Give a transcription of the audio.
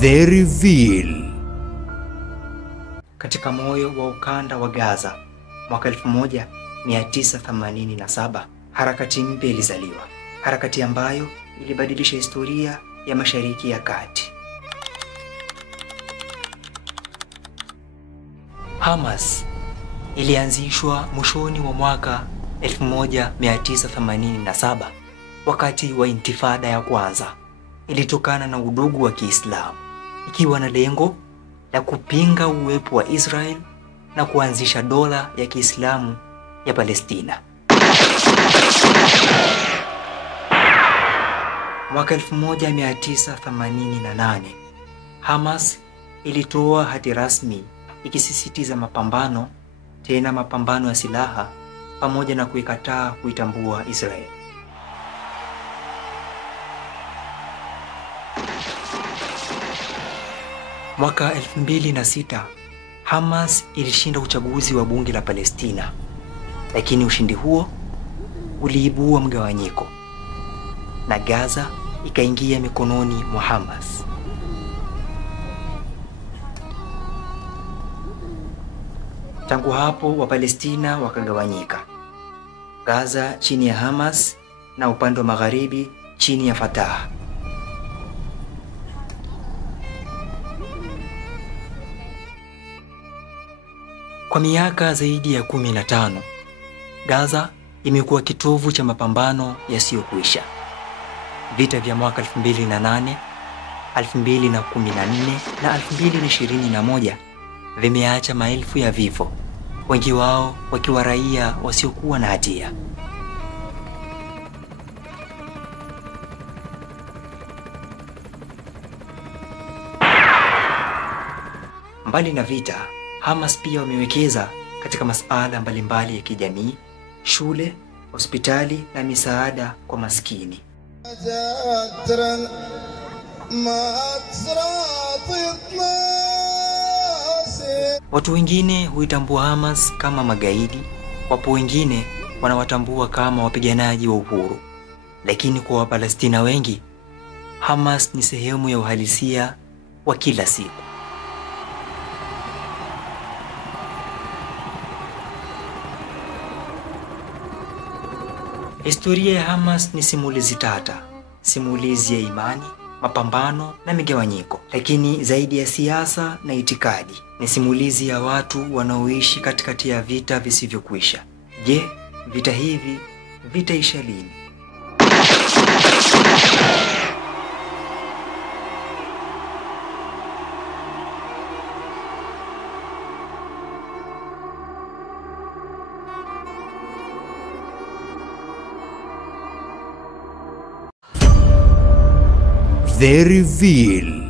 The Reveal. Katika moyo wa ukanda wa Gaza mwaka 1987, harakati mpya ilizaliwa, harakati ambayo ilibadilisha historia ya Mashariki ya Kati. Hamas ilianzishwa mwishoni mwa mwaka 1987 wakati wa Intifada ya kwanza. Ilitokana na udugu wa Kiislamu, ikiwa na lengo la kupinga uwepo wa Israel na kuanzisha dola ya Kiislamu ya Palestina. Mwaka 1988, Hamas ilitoa hati rasmi ikisisitiza mapambano ya silaha pamoja na kuikataa kuitambua Israel. Mwaka 2006, Hamas ilishinda uchaguzi wa bunge la Palestina, lakini ushindi huo uliibua mgawanyiko na Gaza ikaingia mikononi mwa Hamas. Tangu hapo Wapalestina wakagawanyika, Gaza chini ya Hamas na upande wa magharibi chini ya Fatah. Kwa miaka zaidi ya 15, Gaza imekuwa kitovu cha mapambano yasiyokwisha. Vita vya mwaka 2008, 2014 na 2021 vimeacha maelfu ya vifo, wengi wao wakiwa raia wasiokuwa na hatia. Mbali na vita, Hamas pia wamewekeza katika masuala mbalimbali ya kijamii, shule, hospitali na misaada kwa maskini. Watu wengine huitambua Hamas kama magaidi, wapo wengine wanawatambua kama wapiganaji wa uhuru. Lakini kwa Wapalestina wengi, Hamas ni sehemu ya uhalisia wa kila siku. Historia ya Hamas ni simulizi tata, simulizi ya imani, mapambano na migawanyiko. Lakini zaidi ya siasa na itikadi, ni simulizi ya watu wanaoishi katikati ya vita visivyokwisha. Je, vita hivi vitaisha lini? The Reveal.